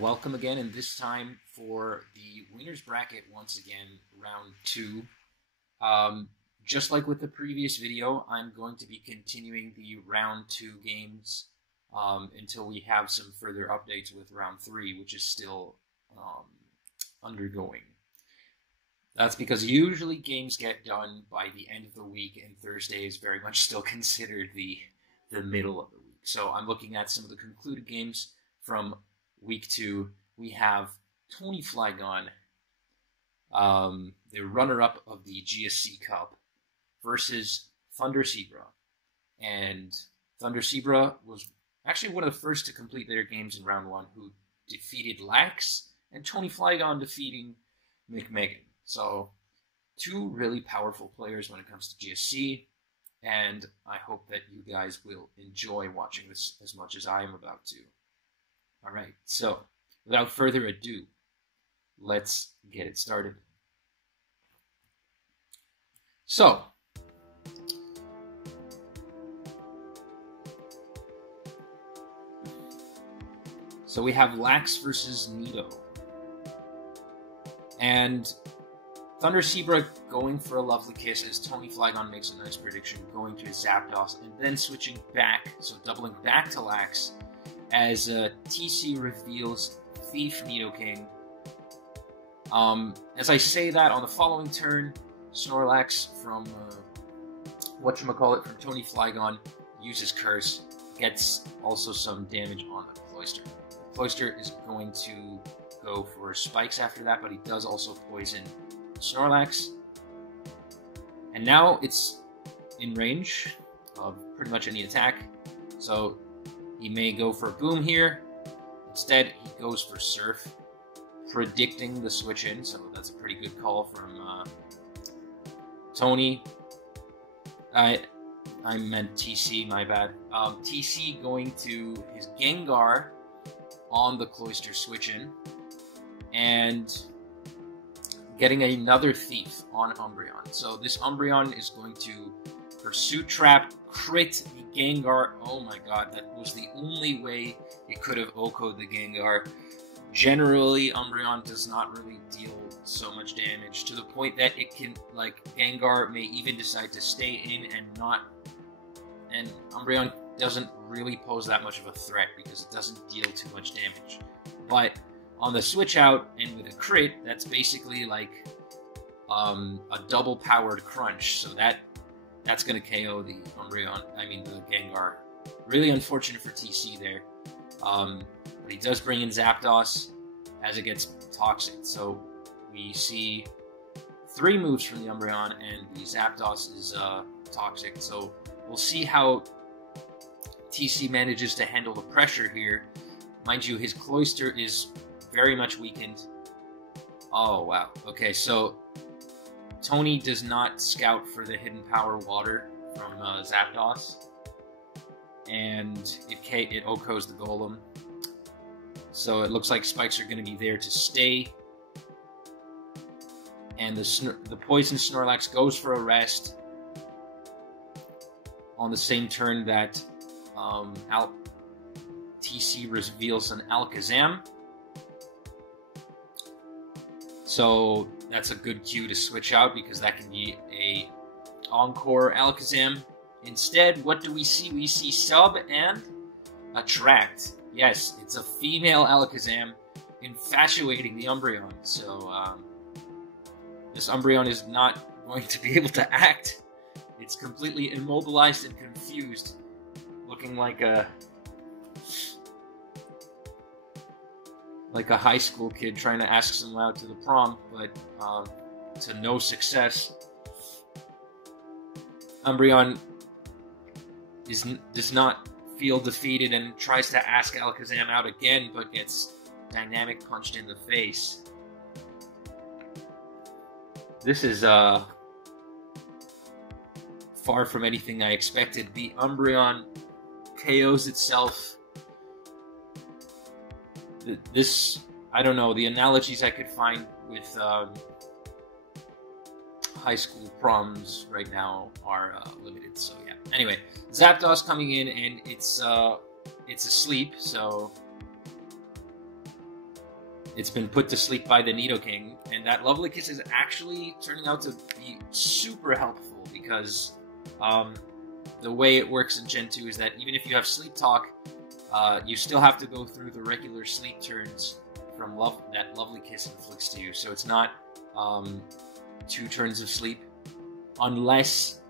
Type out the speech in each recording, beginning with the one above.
Welcome again, and this time for the winners bracket once again, round 2. Just like with the previous video, I'm going to be continuing the round 2 games until we have some further updates with round 3, which is still undergoing. That's because usually games get done by the end of the week, and Thursday is very much still considered the middle of the week. So I'm looking at some of the concluded games from Week 2. We have Tony Flygon, the runner-up of the GSC Cup, versus Thunder Zebra. And Thunder Zebra was actually one of the first to complete their games in round 1, who defeated Lax, and Tony Flygon defeating McMegan. So, 2 really powerful players when it comes to GSC, and I hope that you guys will enjoy watching this as much as I am about to. Alright, so, without further ado, let's get it started. So, we have Lax versus Nido. And Thunder Zebra going for a lovely kiss as Tony Flygon makes a nice prediction, going to his Zapdos, and then switching back, so doubling back to Lax, as TC reveals Thief Nidoking. As I say that, on the following turn, Snorlax from, from Tony Flygon uses Curse, gets also some damage on the Cloyster. The Cloyster is going to go for Spikes after that, but he does also poison Snorlax. And now it's in range of pretty much any attack, so he may go for a Boom here. Instead, he goes for Surf, predicting the switch in, so that's a pretty good call from Tony. I meant TC, my bad. TC going to his Gengar on the Cloyster switch in, and getting another Thief on Umbreon. So this Umbreon is going to Pursuit Trap, crit the Gengar. Oh my god, that was the only way it could have OHKO'd the Gengar. Generally, Umbreon does not really deal so much damage, to the point that it can, like, Gengar may even decide to stay in and not, and Umbreon doesn't really pose that much of a threat because it doesn't deal too much damage. But on the switch out and with a crit, that's basically like a double powered crunch, so that's going to KO the the Gengar. Really unfortunate for TC there. But he does bring in Zapdos as it gets toxic. So we see 3 moves from the Umbreon, and the Zapdos is toxic. So we'll see how TC manages to handle the pressure here. Mind you, his Cloyster is very much weakened. Oh, wow. Okay, so Tony does not scout for the Hidden Power Water from Zapdos, and it OHKOs the Golem. So it looks like Spikes are going to be there to stay, and the Poison Snorlax goes for a rest on the same turn that TC reveals an Alakazam. So that's a good cue to switch out, because that can be a Encore Alakazam. Instead, what do we see? We see Sub and Attract. Yes, it's a female Alakazam infatuating the Umbreon. So this Umbreon is not going to be able to act. It's completely immobilized and confused, looking like a high school kid trying to ask someone out to the prom, but to no success. Umbreon does not feel defeated and tries to ask Alakazam out again, but gets dynamic punched in the face. This is far from anything I expected. The Umbreon KOs itself. I don't know, the analogies I could find with high school proms right now are limited, so yeah. Anyway, Zapdos coming in, and it's asleep, so it's been put to sleep by the Nidoking, and that Lovely Kiss is actually turning out to be super helpful because the way it works in Gen 2 is that even if you have Sleep Talk, you still have to go through the regular sleep turns from that Lovely Kiss inflicts to you. So it's not 2 turns of sleep, unless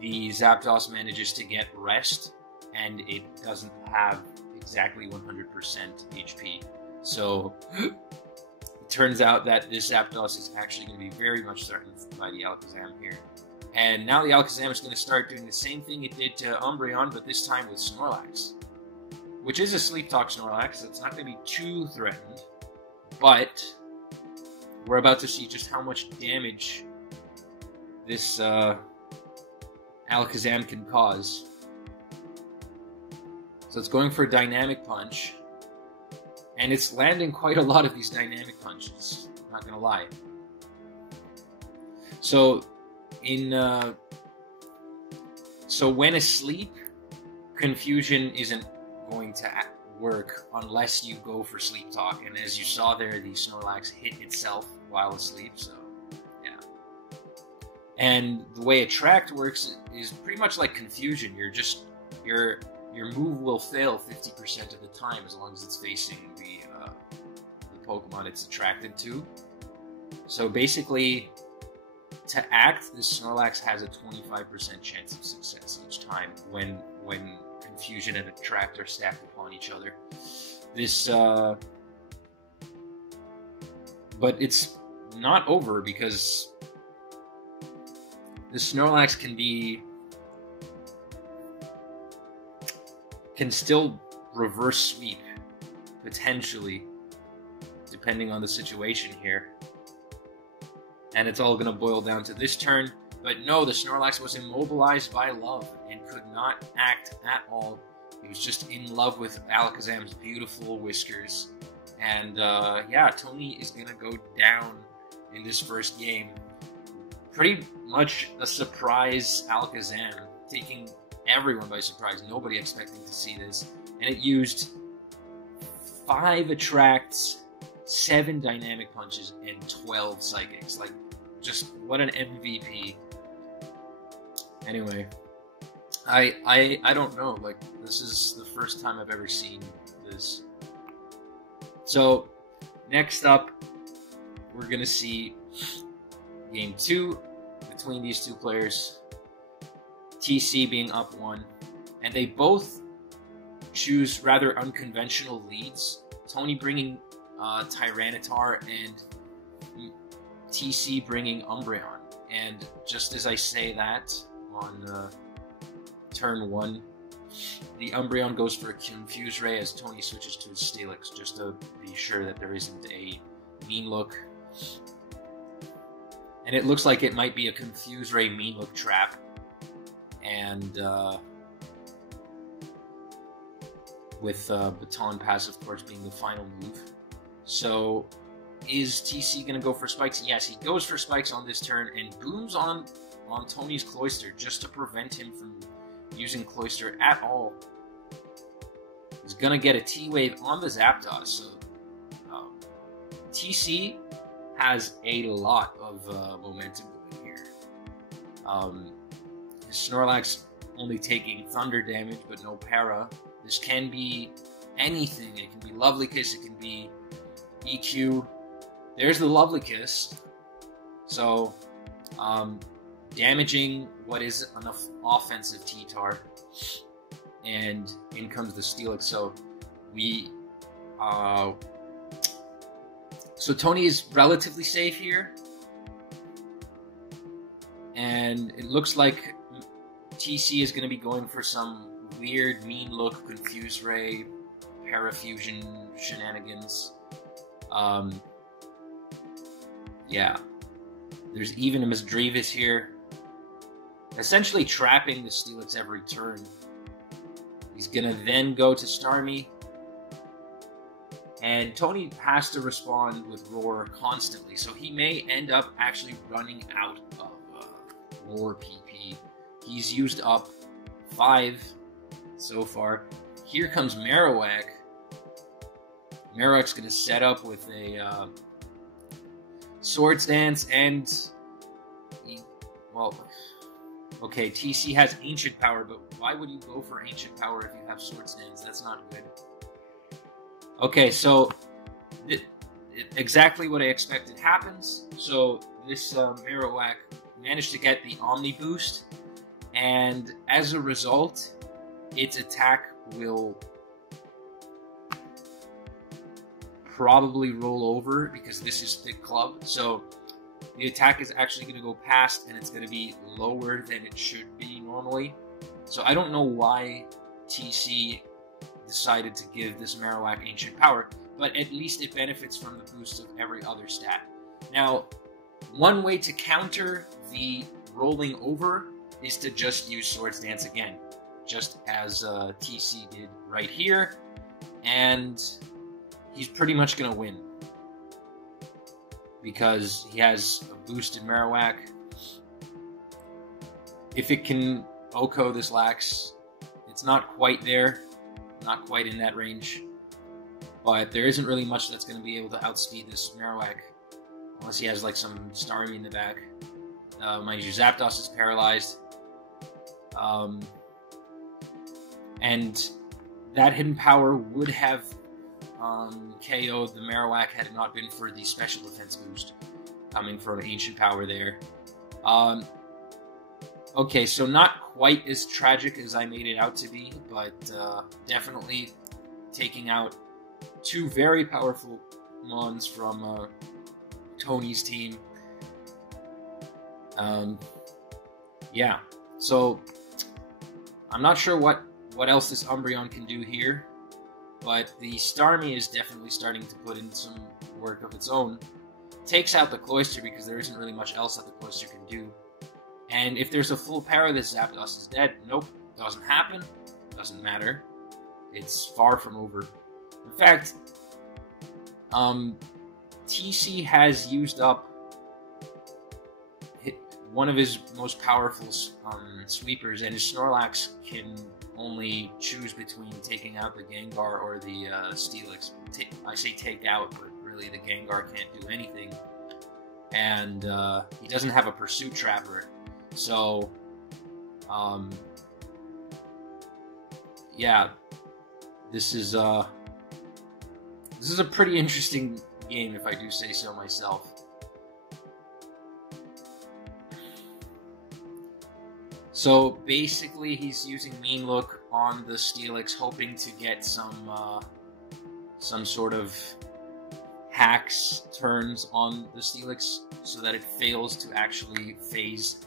the Zapdos manages to get rest and it doesn't have exactly 100% HP. So it turns out that this Zapdos is actually going to be very much threatened by the Alakazam here. And now the Alakazam is going to start doing the same thing it did to Umbreon, but this time with Snorlax. Which is a Sleep Talk Snorlax, so it's not going to be too threatened. But we're about to see just how much damage this Alakazam can cause. So it's going for a Dynamic Punch. And it's landing quite a lot of these Dynamic Punches, I'm not going to lie. So when asleep, Confusion isn't going to work unless you go for Sleep Talk. And as you saw there, the Snorlax hit itself while asleep, so yeah. And the way Attract works is pretty much like Confusion. Your move will fail 50% of the time as long as it's facing the Pokemon it's attracted to. So basically, to act, this Snorlax has a 25% chance of success each time when Confusion and Attract are stacked upon each other. But it's not over because the Snorlax can still reverse sweep, potentially, depending on the situation here. And it's all going to boil down to this turn. But no, the Snorlax was immobilized by love and could not act at all. He was just in love with Alakazam's beautiful whiskers. And yeah, Tony is going to go down in this first game. Pretty much a surprise Alakazam, taking everyone by surprise, nobody expecting to see this. And it used 5 Attracts, 7 Dynamic Punches, and 12 Psychics. Like, just what an MVP. Anyway, I don't know, like, this is the first time I've ever seen this. So, next up, we're gonna see Game 2 between these two players. TC being up 1, and they both choose rather unconventional leads. Tony bringing Tyranitar and TC bringing Umbreon. And just as I say that, on turn 1, the Umbreon goes for a Confuse Ray as Tony switches to his Steelix, just to be sure that there isn't a Mean Look. And it looks like it might be a Confuse Ray Mean Look trap. And with Baton Pass, of course, being the final move. So, is TC going to go for Spikes? Yes, he goes for Spikes on this turn and booms on Tony's Cloyster just to prevent him from using Cloyster at all. He's going to get a T-Wave on the Zapdos. So, TC has a lot of momentum going here. His Snorlax only taking Thunder damage, but no Para. This can be anything. It can be Lovely Kiss, it can be EQ. There's the Lovely Kiss. So, damaging what is an offensive T-Tar. And in comes the Steelix. So, so Tony is relatively safe here. And it looks like TC is going to be going for some weird Mean Look, Confuse Ray, Parafusion shenanigans. Yeah. There's even a Misdreavus here. Essentially trapping the Steelix every turn. He's going to then go to Starmie. And Tony has to respond with Roar constantly. So he may end up actually running out of Roar PP. He's used up 5 so far. Here comes Marowak. Marowak's going to set up with a Swords Dance, and well, okay, TC has Ancient Power, but why would you go for Ancient Power if you have Swords Dance? That's not good. Okay, so exactly what I expected happens. So this Marowak managed to get the Omni boost, and as a result, its attack will probably roll over because this is Thick Club. So the attack is actually going to go past, and it's going to be lower than it should be normally. So I don't know why TC decided to give this Marowak Ancient Power, but at least it benefits from the boost of every other stat. Now, one way to counter the rolling over is to just use Swords Dance again, just as TC did right here, and he's pretty much going to win because he has a boosted Marowak. If it can OHKO this Lax, it's not quite there, not quite in that range, but there isn't really much that's going to be able to outspeed this Marowak, unless he has like some Starmie in the back. Mind you, Zapdos is paralyzed, and that hidden power would have KO'd the Marowak had it not been for the special defense boost coming from Ancient Power there. Okay, so not quite as tragic as I made it out to be, but definitely taking out two very powerful mons from Tony's team. Yeah, so I'm not sure what else this Umbreon can do here, but the Starmie is definitely starting to put in some work of its own. Takes out the Cloyster because there isn't really much else that the Cloyster can do. And if there's a full power, this Zapdos is dead. Nope, doesn't happen. Doesn't matter. It's far from over. In fact, TC has used up one of his most powerful sweepers, and his Snorlax can only choose between taking out the Gengar or the Steelix. I say take out, but really the Gengar can't do anything. And he doesn't have a Pursuit Trapper. So, yeah, this is a pretty interesting game, if I do say so myself. So basically, he's using Mean Look on the Steelix, hoping to get some sort of hacks turns on the Steelix so that it fails to actually phase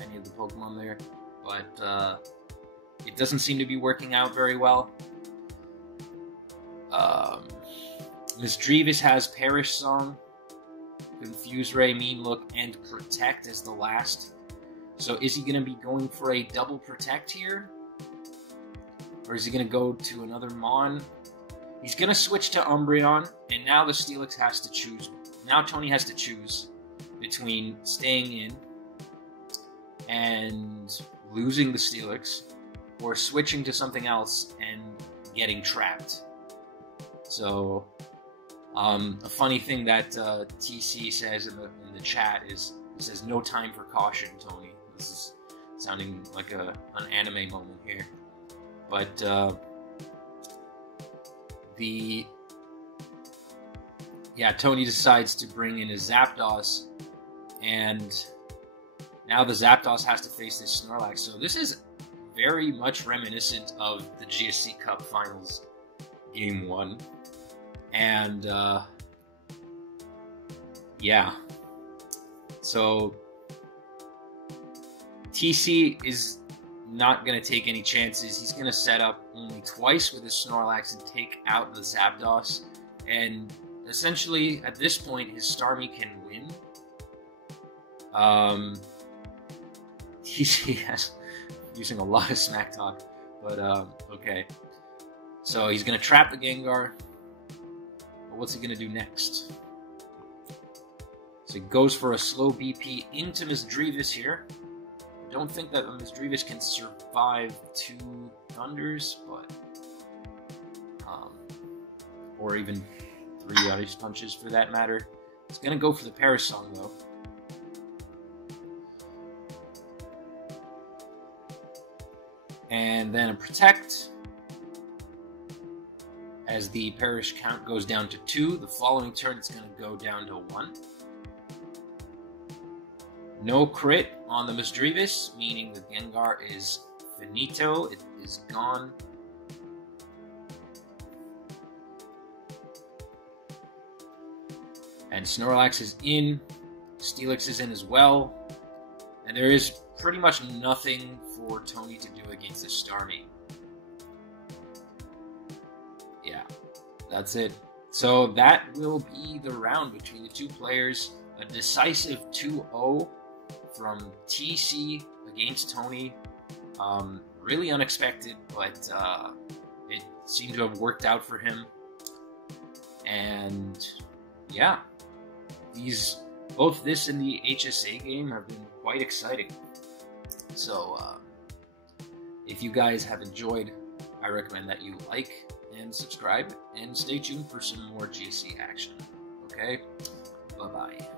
any of the Pokemon there, but it doesn't seem to be working out very well. Misdreavus has Perish Song, Confuse Ray, Mean Look, and Protect as the last. So is he going to be going for a double Protect here? Or is he going to go to another Mon? He's going to switch to Umbreon, and now the Steelix has to choose. Now Tony has to choose between staying in and losing the Steelix, or switching to something else and getting trapped. So, a funny thing that TC says in the chat is, he says, "No time for caution, Tony." This is sounding like an anime moment here. But, Tony decides to bring in a Zapdos, and now the Zapdos has to face this Snorlax. So this is very much reminiscent of the GSC Cup Finals Game 1. And, yeah. So, TC is not going to take any chances. He's going to set up only twice with his Snorlax and take out the Zapdos. And essentially, at this point, his Starmie can win. TC has using a lot of smack talk, but okay. So he's going to trap the Gengar. But what's he going to do next? So he goes for a slow BP into Misdreavus here. I don't think that Misdreavus can survive 2 Thunders, but or even 3 ice punches for that matter. It's going to go for the Perish Song, though. And then a Protect. As the Perish count goes down to 2, the following turn it's going to go down to 1. No crit on the Misdreavus, meaning the Gengar is finito. It is gone. And Snorlax is in. Steelix is in as well. And there is pretty much nothing for Tony to do against the Starmie. Yeah, that's it. So that will be the round between the two players. A decisive 2-0 from TC against Tony. Really unexpected, but it seemed to have worked out for him. And yeah, both this and the HSA game have been quite exciting. So if you guys have enjoyed, I recommend that you like and subscribe and stay tuned for some more GSC action. Okay, bye-bye.